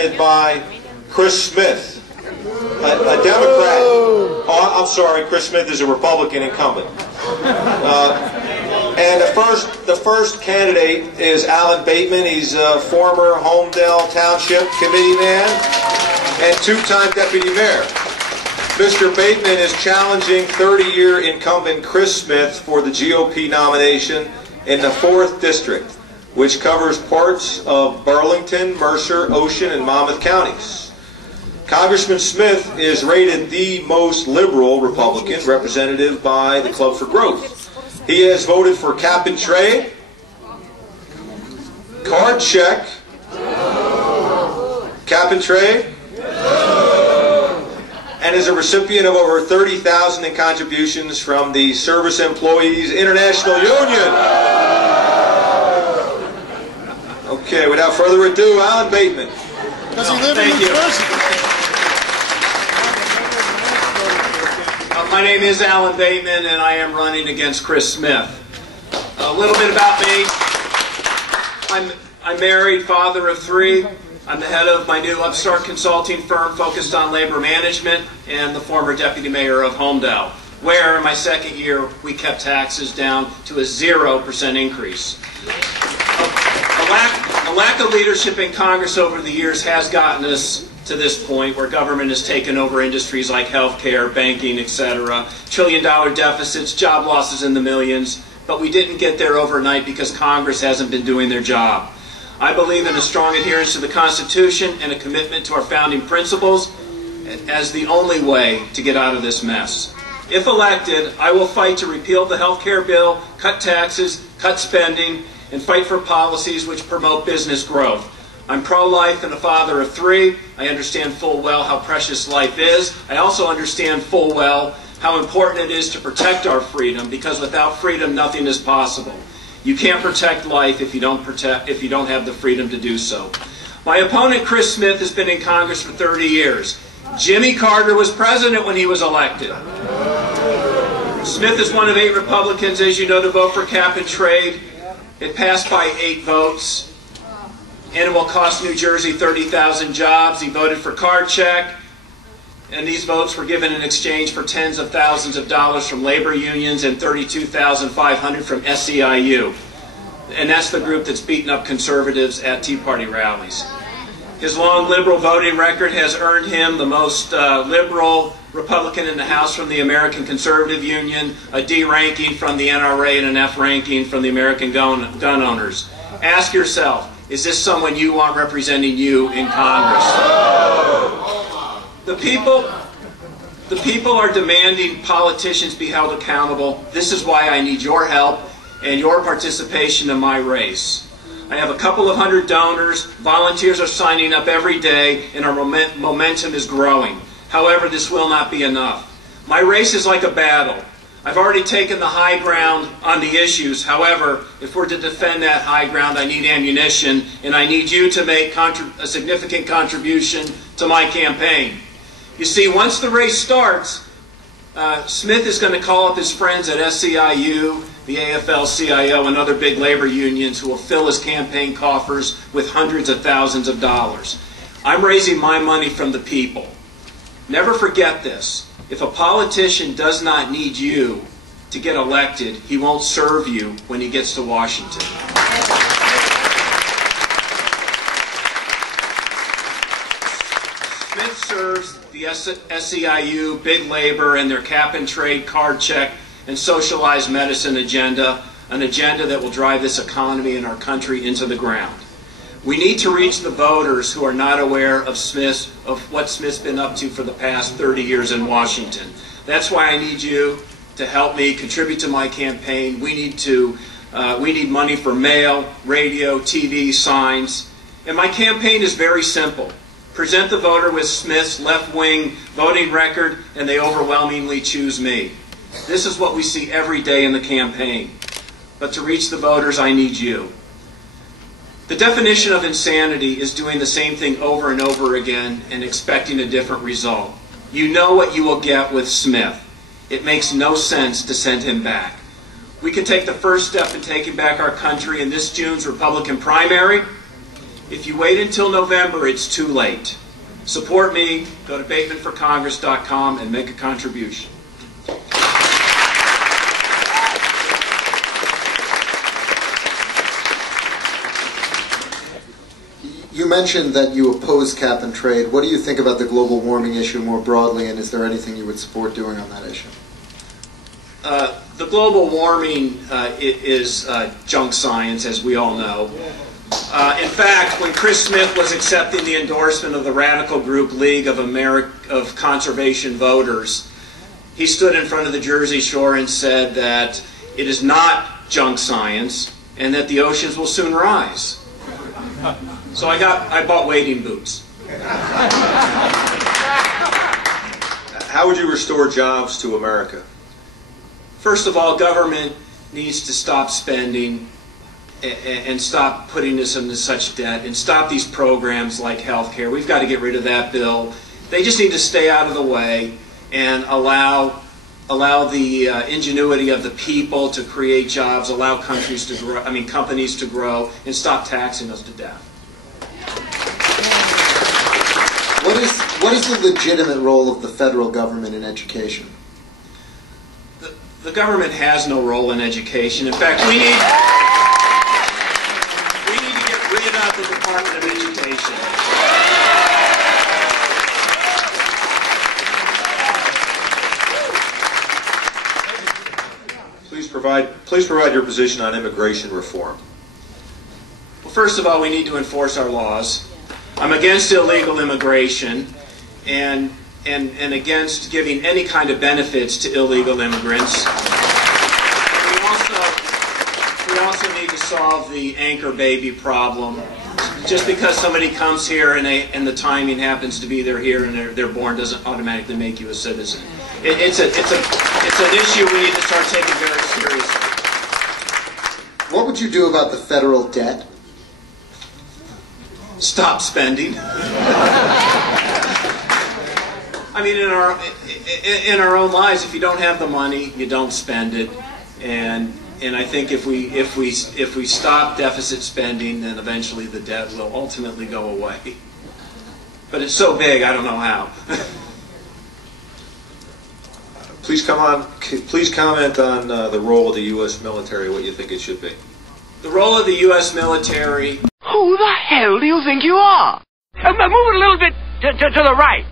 represented by Chris Smith, a Democrat. Oh, I'm sorry, Chris Smith is a Republican incumbent. And the first candidate is Alan Bateman. He's a former Homedale Township committee man and two-time deputy mayor. Mr. Bateman is challenging 30-year incumbent Chris Smith for the GOP nomination in the 4th District, which covers parts of Burlington, Mercer, Ocean, and Monmouth counties. Congressman Smith is rated the most liberal Republican representative by the Club for Growth. He has voted for cap and trade, card check, cap and trade, and is a recipient of over $30,000 in contributions from the Service Employees International Union. Okay, without further ado, Alan Bateman. Does he live in New Jersey? My name is Alan Bateman, and I am running against Chris Smith. A little bit about me. I'm married, father of 3. I'm the head of my new upstart consulting firm focused on labor management, and the former deputy mayor of Homedale, where in my 2nd year we kept taxes down to a 0% increase. A lack of leadership in Congress over the years has gotten us to this point where government has taken over industries like healthcare, banking, etc. $1 trillion deficits, job losses in the millions, but we didn't get there overnight because Congress hasn't been doing their job. I believe in a strong adherence to the Constitution and a commitment to our founding principles as the only way to get out of this mess. If elected, I will fight to repeal the health care bill, cut taxes, cut spending, and fight for policies which promote business growth. I'm pro-life and a father of 3. I understand full well how precious life is. I also understand full well how important it is to protect our freedom, because without freedom, nothing is possible. You can't protect life if you don't have the freedom to do so. My opponent, Chris Smith, has been in Congress for 30 years. Jimmy Carter was president when he was elected. Smith is one of 8 Republicans, as you know, to vote for cap and trade. It passed by 8 votes. And it will cost New Jersey 30,000 jobs. He voted for card check, and these votes were given in exchange for tens of thousands of dollars from labor unions and $32,500 from SEIU. And that's the group that's beaten up conservatives at Tea Party rallies. His long liberal voting record has earned him the most liberal Republican in the House from the American Conservative Union, a D ranking from the NRA, and an F ranking from the American Gun Owners. Ask yourself, is this someone you want representing you in Congress? The people are demanding politicians be held accountable. This is why I need your help and your participation in my race. I have a couple of hundred donors. Volunteers are signing up every day, and our momentum is growing. However, this will not be enough. My race is like a battle. I've already taken the high ground on the issues. However, if we're to defend that high ground, I need ammunition, and I need you to make a significant contribution to my campaign. You see, once the race starts, Smith is going to call up his friends at SEIU, the AFL-CIO, and other big labor unions who will fill his campaign coffers with hundreds of thousands of dollars. I'm raising my money from the people. Never forget this. If a politician does not need you to get elected, he won't serve you when he gets to Washington. Smith serves the SEIU, big labor, and their cap and trade, card check, and socialized medicine agenda, an agenda that will drive this economy and our country into the ground. We need to reach the voters who are not aware of what Smith's been up to for the past 30 years in Washington. That's why I need you to help me contribute to my campaign. We need money for mail, radio, TV, signs. And my campaign is very simple. Present the voter with Smith's left-wing voting record, and they overwhelmingly choose me. This is what we see every day in the campaign. But to reach the voters, I need you. The definition of insanity is doing the same thing over and over again and expecting a different result. You know what you will get with Smith. It makes no sense to send him back. We can take the first step in taking back our country in this June's Republican primary, If you wait until November, it's too late. Support me. Go to batemanforcongress.com and make a contribution. You mentioned that you oppose cap and trade. What do you think about the global warming issue more broadly, and is there anything you would support doing on that issue? The global warming is junk science, as we all know. In fact, when Chris Smith was accepting the endorsement of the radical group League of Conservation Voters, he stood in front of the Jersey Shore and said that it is not junk science and that the oceans will soon rise. So I bought wading boots. How would you restore jobs to America? First of all, government needs to stop spending and stop putting us into such debt and stop these programs like health care. We've got to get rid of that bill. They just need to stay out of the way and allow the ingenuity of the people to create jobs, allow companies to grow, and stop taxing us to death. What is the legitimate role of the federal government in education? The government has no role in education. In fact, we need to get rid of the Department of Education. Please provide your position on immigration reform. Well, first of all, we need to enforce our laws. I'm against illegal immigration and against giving any kind of benefits to illegal immigrants. We also need to solve the anchor baby problem. Just because somebody comes here and the timing happens to be they're here and they're born doesn't automatically make you a citizen. It's an issue we need to start taking very seriously. What would you do about the federal debt? Stop spending. I mean, in our own lives, if you don't have the money, you don't spend it, and I think if we stop deficit spending, then eventually the debt will ultimately go away. But it's so big, I don't know how. Please comment on the role of the U.S. military, what you think it should be. The role of the U.S. military. Who the hell do you think you are? Move it a little bit to the right.